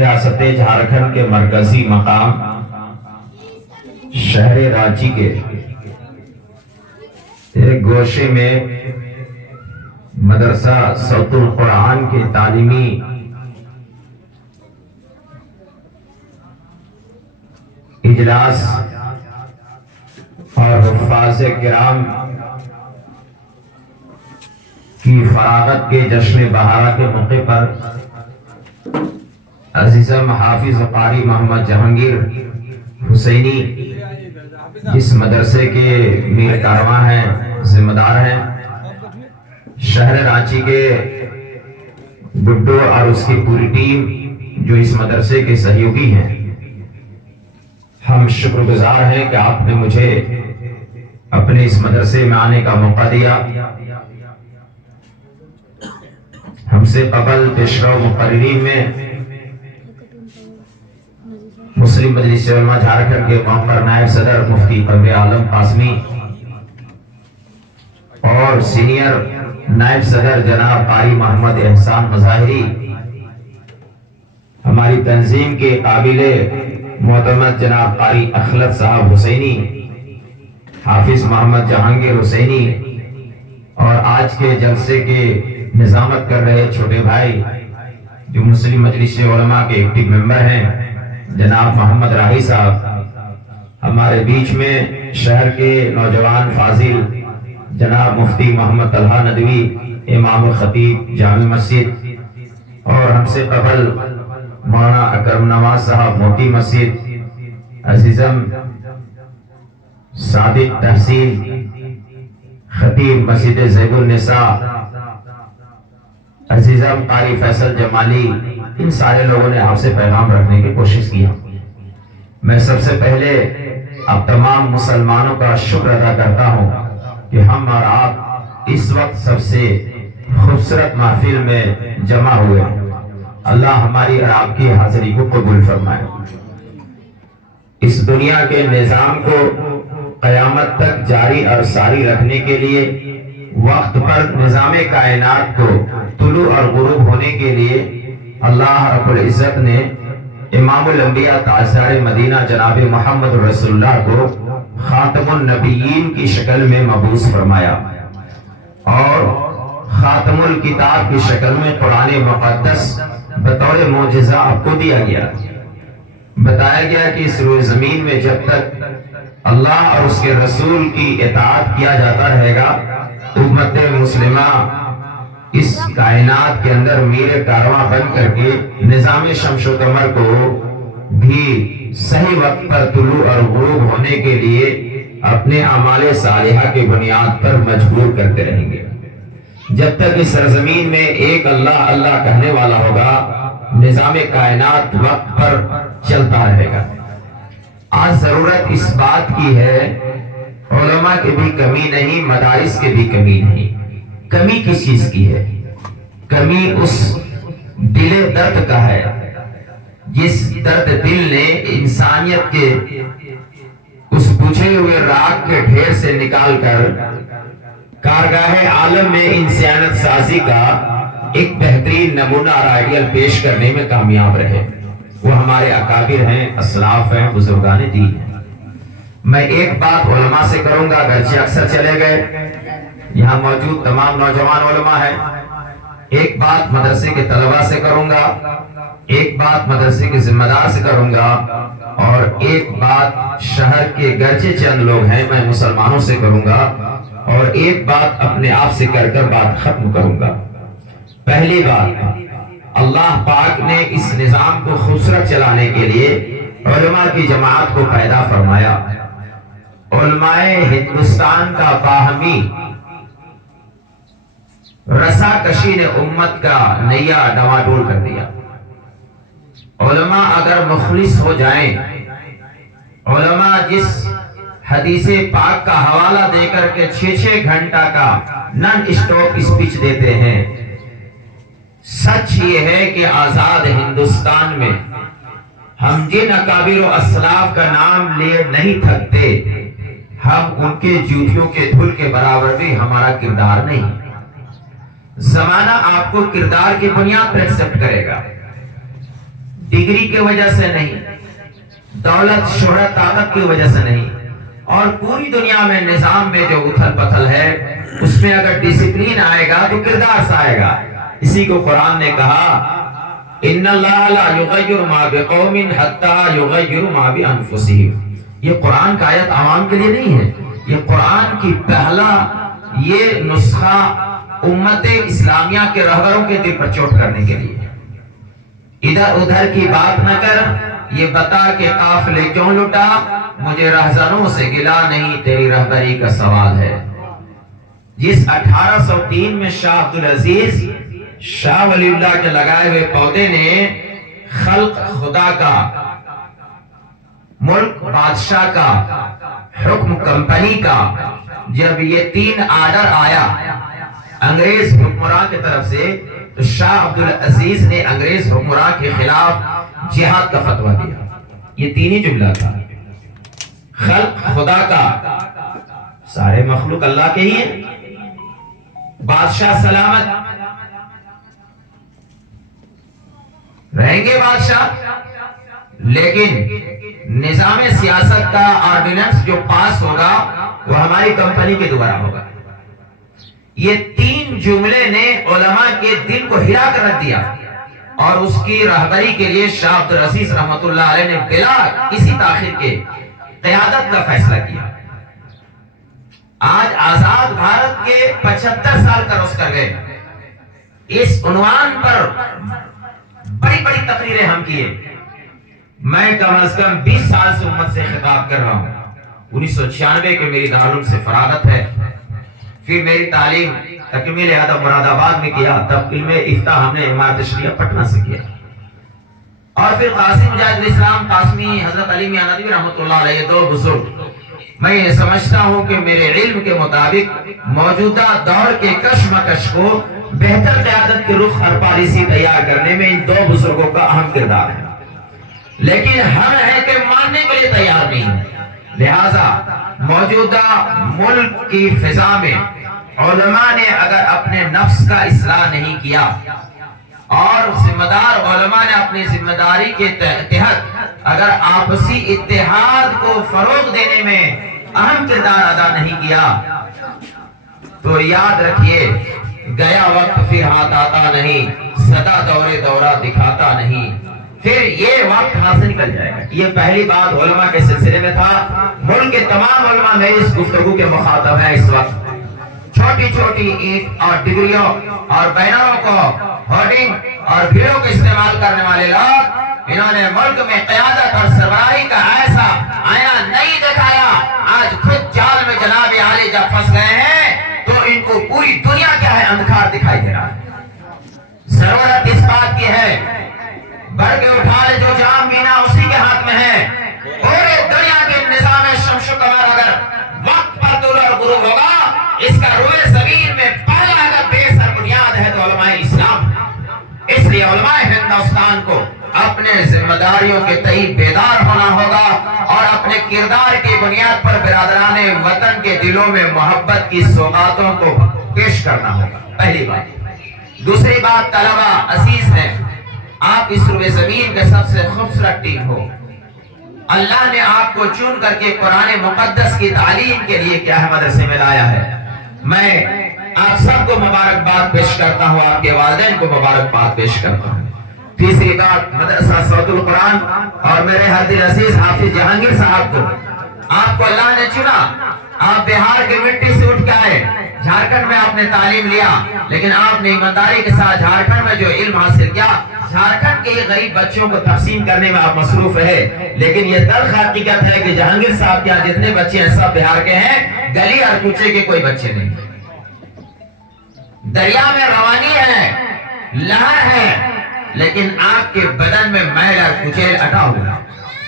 ریاست جھارکھنڈ کے مرکزی مقام شہر رانچی کے ایک گوشے میں مدرسہ صوت القرآن کے تعلیمی اجلاس اور حفاظ کرام کی فراغت کے جشن بہارا کے موقع پر عزیزم حافظ قاری محمد جہانگیر حسینی جس مدرسے کے میر کارواں ہیں، ذمہ دار ہیں، شہر رانچی کے گڈو اور اس کی پوری ٹیم جو اس مدرسے کے سہیوگی ہیں، ہم شکر گزار ہیں کہ آپ نے مجھے اپنے اس مدرسے میں آنے کا موقع دیا۔ ہم سے قبل پیشرو مقررین میں مسلم مجلس علماء جھارکھنڈ کے موقر نائب صدر مفتی قمر عالم قاسمی اور سینئر نائب صدر جناب قاری محمد احسان مظاہری، ہماری تنظیم کے قابل معتمد جناب قاری اخلد صاحب حسینی، حافظ محمد جہانگیر حسینی، اور آج کے جلسے کے نظامت کر رہے چھوٹے بھائی جو مسلم مجلس علماء کے ایکٹیو ممبر ہیں جناب محمد راہی صاحب، ہمارے بیچ میں شہر کے نوجوان فاضل جناب مفتی محمد طلحہ ندوی، امام الخطیب جامع مسجد، اور ہم سے قبل مولانا اکرم نواز صاحب موتی مسجد، عزیزم صادق تحسین خطیب مسجد زیب النساء، عزیزم قاری فیصل جمالی، ان سارے لوگوں نے آپ سے پیغام رکھنے کی کوشش کیا۔ میں سب سے پہلے اب تمام مسلمانوں کا شکر ادا کرتا ہوں کہ ہم اور آپ اس وقت سب سے خوبصورت محفل میں جمع ہوئے ہیں۔ اللہ ہماری اور آپ کی حاضری کو قبول فرمائے۔ اس دنیا کے نظام کو قیامت تک جاری اور ساری رکھنے کے لیے وقت پر نظام کائنات کو طلوع اور غروب ہونے کے لیے اللہ رب العزت نے امام الانبیاء تاجدار مدینہ جناب محمد رسول اللہ کو خاتم النبیین کی شکل میں مبعوث فرمایا اور خاتم الکتاب کی شکل میں قرآن مقدس بطور معجزہ آپ کو دیا گیا۔ بتایا گیا کہ اس روئے زمین میں جب تک اللہ اور اس کے رسول کی اطاعت کیا جاتا رہے گا، امت مسلمہ اس کائنات کے اندر میر کارواں بن کر کے نظام شمس و قمر کو بھی صحیح وقت پر طلوع اور غروب ہونے کے لیے اپنے اعمال صالحہ کی بنیاد پر مجبور کرتے رہیں گے۔ جب تک اس سرزمین میں ایک اللہ اللہ کہنے والا ہوگا، نظام کائنات وقت پر چلتا رہے گا۔ آج ضرورت اس بات کی ہے، علماء کی بھی کمی نہیں، مدارس کی بھی کمی نہیں۔ کمی کس چیز کی ہے؟ کمی اس دل درد کا ہے جس درد دل نے انسانیت کے اس بجھے ہوئے راگ کے ڈھیر سے نکال کر کارگاہ عالم میں انسانیت سازی کا ایک بہترین نمونہ اور آئیڈیل پیش کرنے میں کامیاب رہے۔ وہ ہمارے اکابر ہیں، اسلاف ہیں، بزرگان دین ہیں۔ میں ایک بات علماء سے کروں گا، اگرچہ اکثر چلے گئے، یہاں موجود تمام نوجوان علماء ہیں، ایک بات مدرسے کے طلباء سے کروں گا، ایک بات مدرسے کے ذمہ دار سے کروں گا، اور ایک بات شہر کے گرچہ چند لوگ ہیں میں مسلمانوں سے کروں گا، اور ایک بات اپنے آپ سے کر کر بات ختم کروں گا۔ پہلی بات، اللہ پاک نے اس نظام کو خوبصورت چلانے کے لیے علماء کی جماعت کو پیدا فرمایا۔ علماء ہندوستان کا باہمی رسا کشی نے امت کا نیا ڈواڈول کر دیا۔ علماء اگر مخلص ہو جائیں، علماء جس حدیث پاک کا حوالہ دے کر کے 6 گھنٹہ کا نن اسٹاپ اسپیچ دیتے ہیں، سچ یہ ہے کہ آزاد ہندوستان میں ہم جن اکابر و اسلاف کا نام لیے نہیں تھکتے، ہم ان کے جوتیوں کے دھول کے برابر بھی ہمارا کردار نہیں۔ زمانہ آپ کو کردار کی بنیاد پر ایکسپٹ کرے گا، ڈگری ڈگری کی وجہ سے نہیں، دولت شہرت طاقت کی وجہ سے نہیں، اور پوری دنیا میں نظام میں جو اتھل پتھل ہے اس میں اگر ڈسپلین آئے گا تو کردار سے آئے گا۔ اسی کو قرآن نے کہا ان اللہ لا یغیر ما بقوم حتی یغیر ما بانفسہم۔ یہ قرآن کا آیت عوام کے لیے نہیں ہے، یہ قرآن کی پہلا یہ نسخہ امت اسلامیہ کے رہبروں کے دل پر چوٹ کرنے کے لیے۔ ادھر ادھر کی بات نہ کر، یہ بتا کہ قافلے کیوں لٹا، مجھے رہزنوں سے گلا نہیں، تیری رہبری کا سوال ہے۔ جس 1803 میں شاہ عبدالعزیز شاہ ولی اللہ کے لگائے ہوئے پودے نے خلق خدا کا، ملک بادشاہ کا، حکم کمپنی کا، جب یہ 3 آرڈر آیا انگریز حکمراں کی طرف سے، تو شاہ عبدالعزیز نے انگریز حکمراں کے خلاف جہاد کا فتویٰ دیا۔ یہ 3 ہی جملہ تھا، خلق خدا کا، سارے مخلوق اللہ کے ہی ہیں، بادشاہ سلامت رہیں گے بادشاہ، لیکن نظام سیاست کا آرڈیننس جو پاس ہوگا وہ ہماری کمپنی کے دوبارہ ہوگا۔ یہ 3 جملے نے علماء کے دل کو ہلا کر رکھ دیا، اور اس کی رہبری کے لیے شاہ عبدالعزیز رحمۃ اللہ علیہ نے بلا کسی تاخیر کے قیادت کا فیصلہ کیا۔ آج آزاد بھارت کے 75 سال کا روز کر گئے، اس عنوان پر بڑی بڑی تقریریں ہم کیے۔ میں کم از کم 20 سال سے امت سے خطاب کر رہا ہوں۔ 1996 کے میری دارالعلوم سے فراغت ہے، پھر میری تعلیم تکمیل ادب مراد آباد میں کیا، تب علم افتاء ہم نے امارت شریعہ پٹنہ سے کیا، اور پھر قاسم مجاہد الاسلام قاسمی حضرت علی میاں ندوی رحمۃ اللہ علیہ 2 بزرگ۔ میں یہ سمجھتا ہوں کہ میرے علم کے مطابق موجودہ دور کے کشمکش کو بہتر قیادت کے رخ اور پالیسی تیار کرنے میں ان 2 بزرگوں کا اہم کردار ہے، لیکن ہم ہیں کہ ماننے کے لیے تیار نہیں ہیں۔ لہذا موجودہ ملک کی فضا میں علماء نے اگر اپنے نفس کا اصلاح نہیں کیا، اور ذمہ دار علماء نے اپنی ذمہ داری کے تحت اگر آپسی اتحاد کو فروغ دینے میں اہم کردار ادا نہیں کیا، تو یاد رکھیے گیا وقت پھر ہاتھ آتا نہیں، سدا دورہ دکھاتا نہیں، پھر یہ وقت ہاتھ سے نکل جائے گا۔ یہ پہلی بات علماء کے سلسلے میں تھا۔ ملک کے تمام علماء میں اس گفتگو کے مخاطب ہیں۔ اس وقت چھوٹی چھوٹی اینٹ اور ڈگریوں اور بینروں کو، ہورڈنگ اور بھیڑوں کو استعمال کرنے والے لوگ، انہوں نے ملک میں قیادت اور سربراہی کا ایسا آئینہ نہیں دکھایا۔ آج خود جال میں جناب عالی جب پھنس گئے ہیں تو ان کو پوری دنیا کیا ہے اندھار دکھائی دے رہا ہے۔ ضرورت اس بات کی ہے، بڑھ کے اٹھا لے جو جام بینا اسی کے ہاتھ میں ہے۔ پورے دنیا کے نظام شمس و قمر اگر وقت پر طلوع اور غروب ہوگا، اس کا روئے زمین میں پہلا اگر بیس اور بنیاد ہے تو علماء اسلام۔ اس لیے علماء ہندوستان کو اپنے ذمہ داریوں کے تئیں بیدار ہونا ہوگا، اور اپنے کردار کی بنیاد پر برادران وطن کے دلوں میں محبت کی سوغاتوں کو پیش کرنا ہوگا، پہلی بات۔ دوسری بات، طلبہ عزیز ہیں، آپ اس روئے زمین کے سب سے خوبصورت ٹیم ہو۔ اللہ نے آپ کو چن کر کے قرآن مقدس کی تعلیم کے لیے کیا ہے مدرسے میں لایا ہے۔ میں آپ سب کو مبارکباد پیش کرتا ہوں، آپ کے والدین کو مبارکباد پیش کرتا ہوں۔ تیسری بات، مدرسہ صوت القرآن اور میرے ہر دل عزیز حافظ جہانگیر صاحب کو، آپ کو اللہ نے چنا، آپ بہار کی مٹی سے اٹھ کے آئے، جھارکھنڈ میں آپ نے تعلیم لیا، لیکن آپ نے ایمانداری کے ساتھ جھارکھنڈ میں جو علم حاصل کیا، جھارکھنڈ کے غریب بچوں کو تقسیم کرنے میں آپ مصروف رہے، لیکن یہ تلخ حقیقت ہے کہ جہانگیر صاحب کے یہاں جتنے بچے ہیں سب بہار کے ہیں، گلی اور کوچے کے کوئی بچے نہیں۔ دریا میں روانی ہے، لہر ہے، لیکن آپ کے بدن میں میل اور کچیل اٹا ہوا،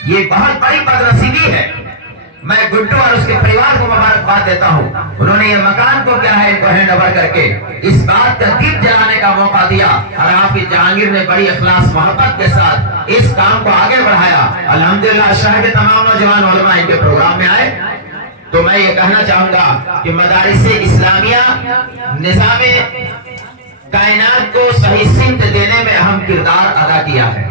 یہ بہت بڑی بدنصیبی ہے۔ میں گڈو اور اس کے پریوار کو مبارکباد دیتا ہوں، انہوں نے یہ مکان کو کیا ہے ان کو ہینڈ اوور کر کے اس بات کا دیپ جلانے کا موقع دیا، اور حافظ جہانگیر نے بڑی اخلاص محبت کے ساتھ اس کام کو آگے بڑھایا۔ الحمدللہ شہر کے تمام نوجوان علماء ان کے پروگرام میں آئے۔ تو میں یہ کہنا چاہوں گا کہ مدارس اسلامیہ نظام کائنات کو صحیح سمت دینے میں اہم کردار ادا کیا ہے۔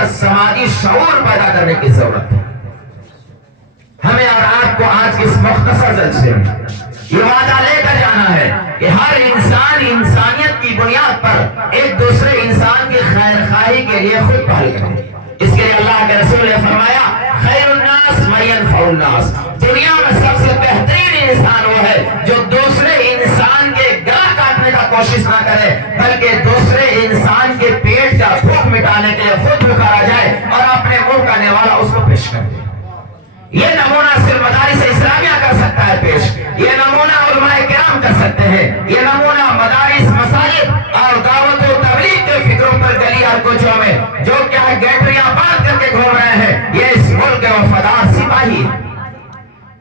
کا سماجی شعور پیدا کرنے کی ضرورت ہے. ہمیں اور آپ کو آج اس مختصر جلسے میں یہ وعدہ لے کر جانا ہے کہ ہر انسان انسانیت کی بنیاد پر ایک دوسرے انسان کی خیر خواہی کے لیے خود پہل کرے. اس کے لیے اللہ کے رسول نے فرمایا خیر الناس من ينفع الناس. دنیا میں سب سے بہترین انسان وہ ہے جو دوسرے انسان کے گلا کاٹنے کا کوشش نہ کرے بلکہ دوسرے انسان کے پیٹ کا بھوک مٹانے کے لیے خود بکھارا جائے اور اپنے منہ کا نوالا اس کو پیش کر دے. یہ نمونہ صرف مدارس اسلامیہ کر سکتا ہے پیش. یہ نمونہ علماء کرام کر سکتے ہیں. یہ نمونہ مدارس مساجد اور دعوت و تبلیغ کے فکروں پر گلی اور کوچوں میں جو کیا ہے گیٹریاں باندھ کر کے گھوم رہے ہیں یہ اس ملک کے وفادار سپاہی ہیں.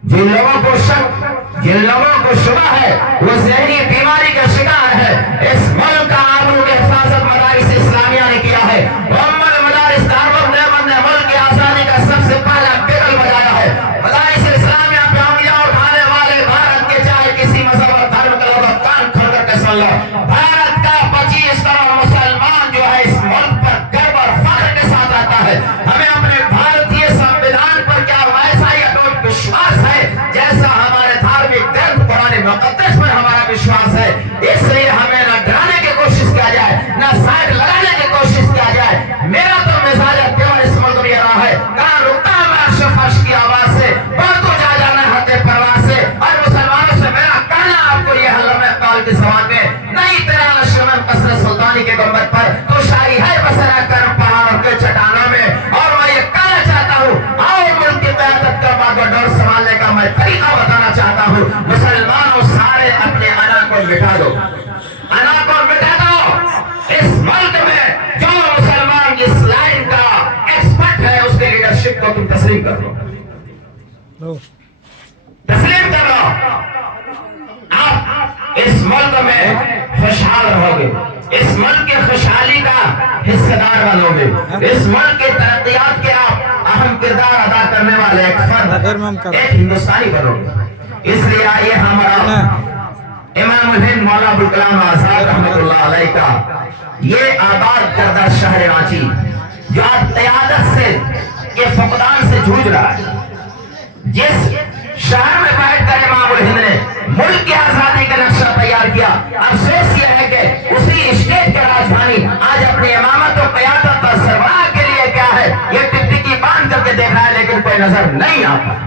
جن لوگوں کو شک جن لوگوں کو شبہ ہے وہ ذہنی بیماری کا شکار ہے. اس ملک کا آبرو کی حفاظت مدارس اسلامیہ نے کیا ہے. محمد مدارس دارالعلوم نے ملک کی آزادی کا سب سے پہلا بگل بجایا ہے. مدارس اسلامیہ پہ انگلیاں اٹھانے والے بھارت کے چاہے کسی مذہب اور دھرم کے لوگ کان کھول کر کے سن لو. بھارت کا 25 کروڑ مسلمان جو ہے اس ملک پر گرو اور فخر کے ساتھ آتا ہے. ہمیں اپنے بھارتیہ سنویدھان پر کیا ویسا ہی اٹوٹ وشواس ہے جیسا ہمارے دھارمک گرنتھ قرآن مقدس پر ہمارا وشواس ہے. اس لیے ہمیں نہ ڈرانے کی کوشش کیا جائے نہ سائڈ لگانے کی کوشش کیا جائے. میرا تو مزاج پیور اس ملک میں رہا ہے کہاں رکتا ہے میں عرش و فرش کی آواز سے بہت تو جا جانا ہے حد پرواز سے. اور مسلمانوں سے میرا کہنا آپ کو یہ حلم اقبال کی زبان میں نہیں تیرا لشمن قصر سلطانی کے گنبد پر تو شاعری ہے بسرا کرم پہاڑوں کے چٹانوں میں. اور میں یہ کہنا چاہتا ہوں آؤ ملک کی قیادت کا باغ سنبھالنے کا میں طریقہ بتانا چاہتا ہوں. مسلمانوں سارے اپنے انا کو مٹا دو. انا کو مٹا دو. اس ملک میں جو مسلمان اس لائن کا ایکسپرٹ ہے اس کے لیڈرشپ کو تم تسلیم کر لو. تسلیم کر لو. آپ اس ملک میں خوشحال رہو گے. اس ملک کی خوشحالی کا حصہ دار بنو گے. اس ملک کے ترقیات کے آپ اہم کردار ادا کرنے والے ایک فرد ایک ہندوستانی بنو گے. اس لیے آئیے ہمارا امام الہند مولانا ابوالکلام آزاد رحمۃ اللہ علیہ کا یہ آباد کردہ شہر رانچی جو آج قیادت سے کے فقدان سے جھوج رہا ہے. جس شہر میں بیٹھ کر امام الہند نے ملک کی آزادی کا نقشہ تیار کیا. افسوس یہ ہے کہ اسی اسٹیٹ کا راجدھانی آج اپنی امامت و قیادت اور سربراہ کے لیے کیا ہے یہ ٹکٹکی باندھ کر کے دیکھ رہا ہے لیکن کوئی نظر نہیں آتا.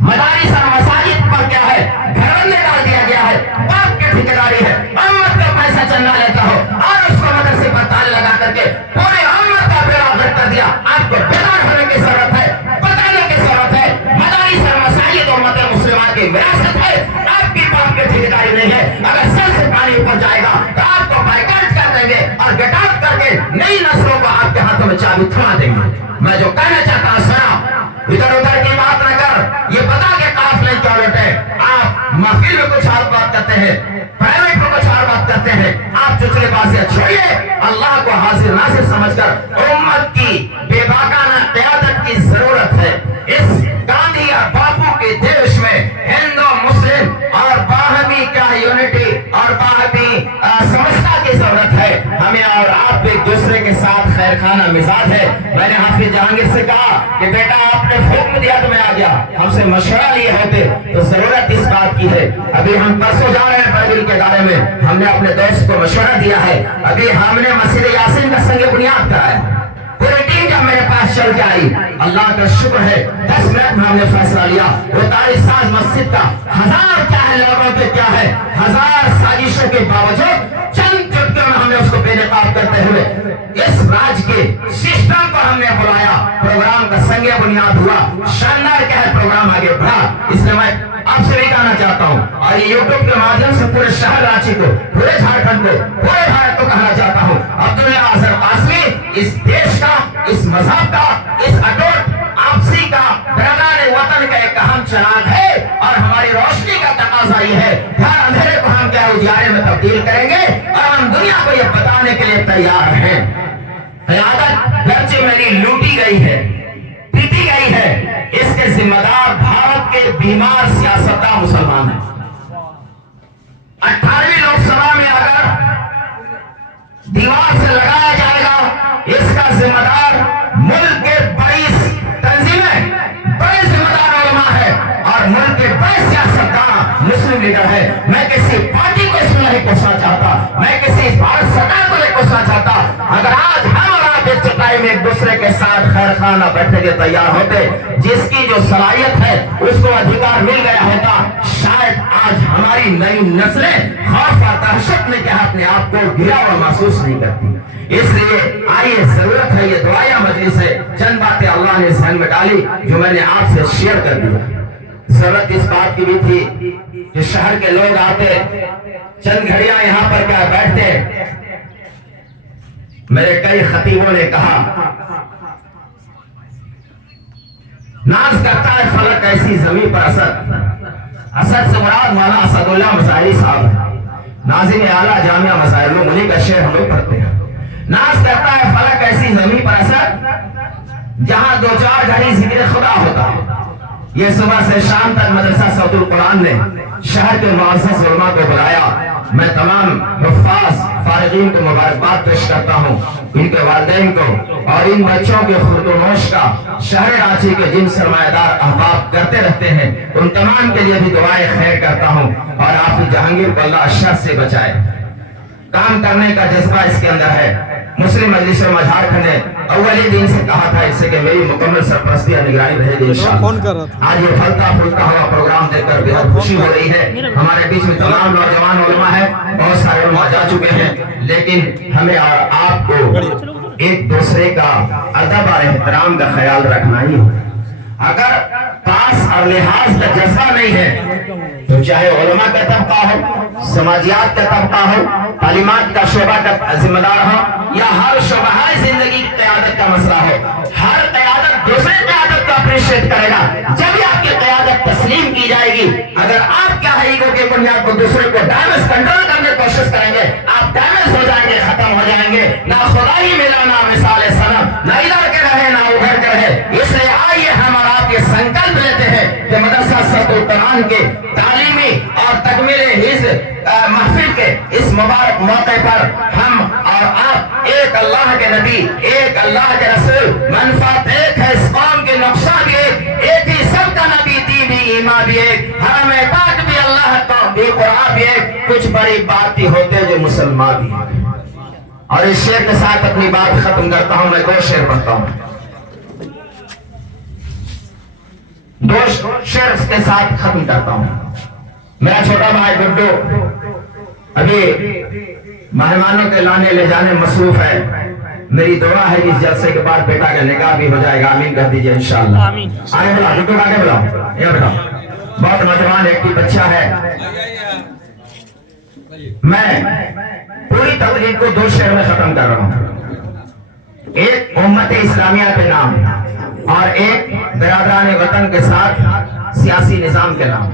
مدارس اور مساجد پر کیا ہے گھربندی ڈال دیا گیا ہے. باپ کی ٹھیکیداری ہے. امت کا پیسہ چندہ لیتا ہو اور اس کو مدرسے پر تالے لگا کر کے پورے امت کا بیڑا غرق کر دیا. آپ کو بیدار ہونے کی ضرورت ہے. بتانے کی ضرورت ہے. مدارس اور مساجد امت مسلمہ کی وراثت ہے. آپ کی باپ کی ٹھیکیداری نہیں ہے. اگر سر سے پانی اوپر جائے گا تو آپ کو بائیکاٹ کر دیں گے اور گٹ آؤٹ کر کے نئی نسلوں کو آپ کے ہاتھوں میں چابی تھما دیں گے. میں جو کہنا چاہتا ہوں سنا ادھر ادھر کی بات نہ کر. یہ بتا کہ قافلے کیا لوٹے. آپ محفل میں کچھ اور بات کرتے ہیں پرائیویٹ میں کچھ اور بات کرتے ہیں. آپ چچلے بازیاں چھوڑیے. اللہ کو حاضر ناظر سمجھ کر امت کی بے باکانہ قیادت کی ضرورت ہے. اس گاندھی اور باپو کے دیش میں ہندو مسلم اور باہمی کیا یونٹی اور باہمی سمجھتا کی ضرورت ہے. ہمیں اور آپ ایک دوسرے کے ساتھ خیر خانہ مزاج ہے. میں نے حافظ جہانگیر سے کہا کہ بیٹا آپ نے حکم دیا تو میں آ گیا. ہم سے مشورہ لیے ہوتے تو ضرورت اس بات کی ہے. ابھی ہم پرسوں جا رہے ہیں بائبل کے ادارے میں. ہم نے اپنے دوست کو مشورہ دیا ہے. ابھی ہم نے مسجد یاسین کا سنگ بنیاد کرایا. پوری ٹیم جب میرے پاس چل کے آئی اللہ کا شکر ہے 10 منٹ میں ہم نے فیصلہ لیا. وہ تاریخ ساز مسجد کا 1000 کیا ہے لوگوں کے کیا ہے 1000 سازشوں کے باوجود چند چٹکیوں میں ہم نے اس کو بے نقاب کرتے ہوئے اس راج کے سسٹم کو ہم نے بلایا. پروگرام کا سنگ بنیاد ہوا. شاندار کیا ہے پروگرام آگے بڑھا. اس لیے میں آپ سے بھی کہنا چاہتا ہوں اور یہ یوٹیوب کے مادھیم سے پورے شہر رانچی کو پورے جھارکھنڈ کو پورے بھارت کو کہنا چاہتا ہوں عبداللہ اظہر قاسمی اس دیش کا اس مذہب کا اس اٹوٹ آپسی کا برادران وطن کا ایک اہم چراغ ہے. اور ہماری روشنی کا تقاضا یہ ہے ہر اندھیرے کو ہم کیا اجالے میں تبدیل کریں گے اور ہم دنیا کو یہ بتانے کے لیے تیار ہیں. قیادت گرچہ میری لوٹی گئی ہے پیٹی گئی ہے اس کے ذمہ دار بھارت کے بیمار سیاستداں مسلمان ہیں. 18ویں لوک سبھا میں اگر دیوار سے لگایا جائے گا اس کا کا ذمہ دار ملک کے بڑی تنظیمیں، بڑے ذمہ دار علماء ہے اور ملک کے بڑے سیاستدان مسلم لیڈر ہے. میں کسی پارٹی کو اس میں نہیں کوسنا چاہتا، میں کسی بھارت سرکار کو نہیں کوسنا چاہتا. اگر آج ہم اور آپ اس چٹائی میں ایک دوسرے کے ساتھ خیر خانہ بیٹھنے کے تیار ہوتے، جس کی جو صلاحیت ہے اس کو ادھیکار مل گیا ہوتا، شاید آج ہماری نئی نسلیں خوف اور دہشت میں کہ اپنے آپ کو گرا ہوا محسوس نہیں کرتی. اس لیے آئیے، ضرورت ہے، یہ دعائیہ مجلس ہے، چند باتیں اللہ نے ذہن میں ڈالی جو میں نے آپ سے شیئر کر دیا. ضرورت اس بات کی بھی تھی کہ شہر کے لوگ آتے، چند گھڑیاں یہاں پر کیا بیٹھتے. میرے کئی خطیبوں نے کہا ناز کرتا ہے فلک ایسی زمین پر اسد. اسد سے مراد مولانا اسد اللہ مظاہری صاحب، ناظم اعلیٰ جامعہ مظاہر، لوگ انہیں کا شعر ہم لوگ پڑھتے ہیں. ناز کرتا ہے فلک ایسی زمین پر اسد جہاں دو چار گھڑی ذکر خدا ہوتا. یہ صبح سے شام تک مدرسہ صوت القرآن نے شہر کے معزز علماء کو بلایا. میں تمام حفاظ فارغین کو مبارکباد پیش کرتا ہوں، ان کے والدین کو اور ان بچوں کے خرد و نوش کا شہر رانچی کے جن سرمایہ دار احباب کرتے رہتے ہیں ان تمام کے لیے بھی دعائیں خیر کرتا ہوں. اور آپ کی جہانگیر کو اللہ شر سے بچائے. کام کرنے کا جذبہ اس کے اندر ہے. مسلم مجلس جھارکھنڈ نے اولی دن سے کہا تھا اس سے کہ میری مکمل سرپرستی اور نگرانی رہے گی انشاءاللہ. آج یہ پھلتا پھولتا ہوا پروگرام دیکھ کر بہت خوشی ہو رہی ہے. ہمارے بیچ میں تمام نوجوان علماء ہیں، بہت سارے علماء جا چکے ہیں، لیکن ہمیں اور آپ کو ایک دوسرے کا ادب اور احترام کا خیال رکھنا ہی ہے. اگر پاس اور لحاظ کا جذبہ نہیں ہے تو چاہے علماء کا طبقہ ہو، سماجیات کا طبقہ ہو، تعلیمات کا شعبہ کا ذمہ دار ہو، یا ہر شعبہ زندگی کی قیادت کا مسئلہ ہو، ہر قیادت دوسرے قیادت کو اپریشیٹ کرے گا. جب ہی آپ کی قیادت تسلیم کی جائے گی، اگر آپ کیا ہے ایگو کی بنیاد پر دوسرے کو ڈیمیج کنٹرول کرنے کی کوشش کریں گے، آپ ڈیمیج ہو جائیں گے، ختم ہو جائیں گے. نہ خدا ہی ملا، نہ مثال سنم، نہ ادھر کے رہے نہ ادھر کے رہے. اس لیے آئیے ہم اور آپ یہ سنکلپ لیتے ہیں کہ مدرسہ صوت القرآن کے تعلیمی اور تکمیل حفظ محفل کے اس مبارک موقع پر ہم اور آپ ایک اللہ کے نبی، ایک اللہ کے رسول، منفعت ایک ہے، اس قوم کے نقصان بھی ایک ہی، سب کا نبی، دین بھی، ایمان بھی ایک، حرم پاک بھی، اللہ کا بھی، قرآن بھی ایک. کچھ بڑی بات ہی ہوتے جو مسلمان بھی ہیں. اور اس شعر کے ساتھ اپنی بات ختم کرتا ہوں. میں دو شعر پڑھتا ہوں، دو شعر کے ساتھ ختم کرتا ہوں. میرا چھوٹا بھائی گڈو ابھی مہمانوں کے لانے لے جانے مصروف ہے. میری دعا ہے کہ اس جلسے کے بعد بیٹا کا نکاح بھی ہو جائے گا. آمین کر دیجئے انشاءاللہ. آگے بلا گڈو، آگے بلاؤ، یہ بلاؤ. بہت نوجوان ایک بچہ ہے. میں پوری تقریر کو دو شعر میں ختم کر رہا ہوں. ایک امت اسلامیہ کے نام اور ایک برادران وطن کے ساتھ سیاسی نظام کے نام.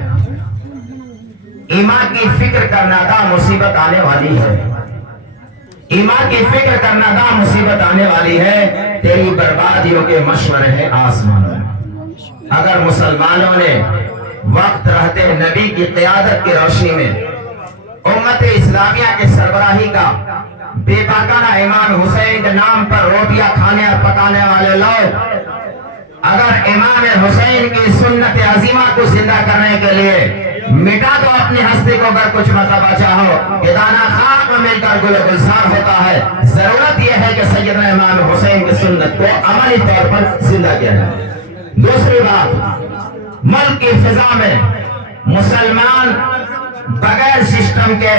ایمان کی فکر کرنا دا مصیبت آنے والی ہے. ایمان کی فکر کرنا دا مصیبت آنے والی ہے. تیری بربادیوں کے مشورے ہیں آسمانوں میں. اگر مسلمانوں نے وقت رہتے نبی کی قیادت کی روشنی میں امت اسلامیہ کے سربراہی کا بے باکانہ امام حسین کے نام پر روٹیاں کھانے اور پکانے والے لوگ اگر امام حسین کی سنت عظیمہ کو زندہ کرنے کے لیے مٹا دو اپنی ہستی کو، اگر کچھ مرتبہ چاہو کہ دانا خاک میں مل کر گل و گلزار ہوتا ہے. ضرورت یہ ہے کہ سیدنا امام حسین کی سنت کو عملی طور پر زندہ کیا جائے. دوسری بات، ملک کی فضا میں مسلمان بغیر سسٹم کے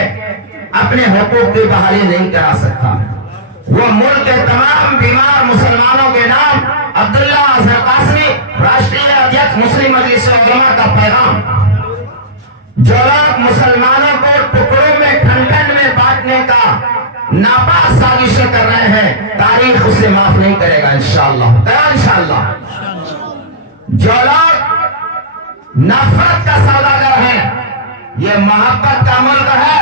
اپنے حقوق کی بحالی نہیں کرا سکتا. وہ ملک کے تمام بیمار مسلمانوں کے نام عبداللہ اظہر قاسمی، راشٹریہ ادھیکش مسلم مجلس علماء کا پیغام. جو لوگ مسلمانوں کو ٹکڑوں میں کھنڈن میں بانٹنے کا ناپاک سازشیں کر رہے ہیں، تاریخ اسے معاف نہیں کرے گا انشاءاللہ. انشاءاللہ جو لوگ نفرت کا سوداگر ہیں، یہ محبت کا ملک ہے،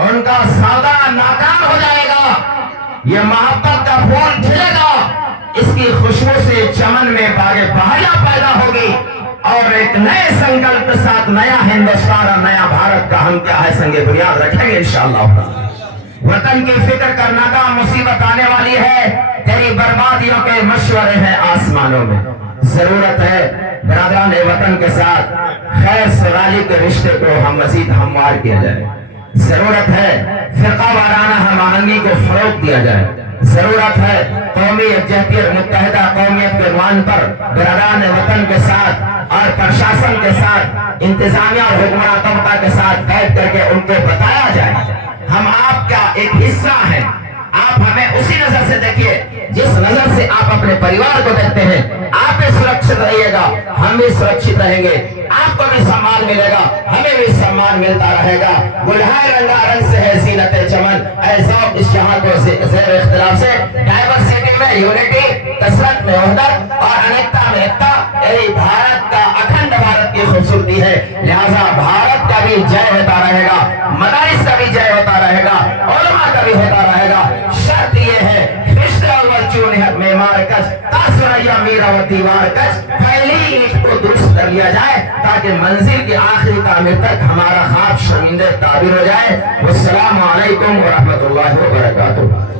ان کا سودا ناکام ہو جائے گا. یہ محبت کا پھول کھلے گا، اس کی خوشبو سے چمن میں باغ بہارا پیدا ہوگی اور ایک نئے سنکلپ کے ساتھ نیا ہندوستان اور نیا بھارت کا ہم کیا ہے سنگ بنیاد رکھیں گے انشاءاللہ. وطن کی فکر کرنا کا مصیبت آنے والی ہے. تیری بربادی وطن کے ساتھ خیر سرالی کے رشتے کو ہم مزید ہموار کیا جائے. ضرورت ہے فرقہ وارانہ ہم آہنگی کو فروغ دیا جائے. ضرورت ہے قومی یکجہتی اور متحدہ قومیت کے عنوان پر برادران وطن کے ساتھ اور پرشاسن کے ساتھ انتظامیہ اور حکمراں طبقہ کے ساتھ بیٹھ کر کے ان کو بتایا جائے ہم آپ کا ایک حصہ ہیں. آپ ہمیں اسی نظر سے دیکھیے جس نظر سے آپ اپنے پریوار کو دیکھتے ہیں. آپ بھی سرکشت رہیے گا, ہم بھی سرکشت رہیں گے. آپ کو بھی سامان ملے گا, ہمیں بھی سامان ملتا رہے گا. گلہائے رنگا رنگ سے ہے زینت چمن, اے ذوق اس جہاں کو زیر اختلاف سے. ڈائیورسٹی میں یونٹی, کثرت میں وحدت اور انیکتا میں ایکتا, یہی بھارت کا اکھنڈ بھارت کی خوبصورتی ہے. لہذا بھارت کا بھی جے ہوتا رہے گا, مدارس کا بھی جے ہوتا رہے گا, علماء کا بھی ہوتا رہے گا. شرط یہ ہے میرا و دیوار کچ پہلی اینٹ کو درست کر لیا جائے تاکہ منزل کی آخری تعمیر تک ہمارا خواب شرمندہ تعبیر ہو جائے. والسلام علیکم ورحمۃ اللہ وبرکاتہ.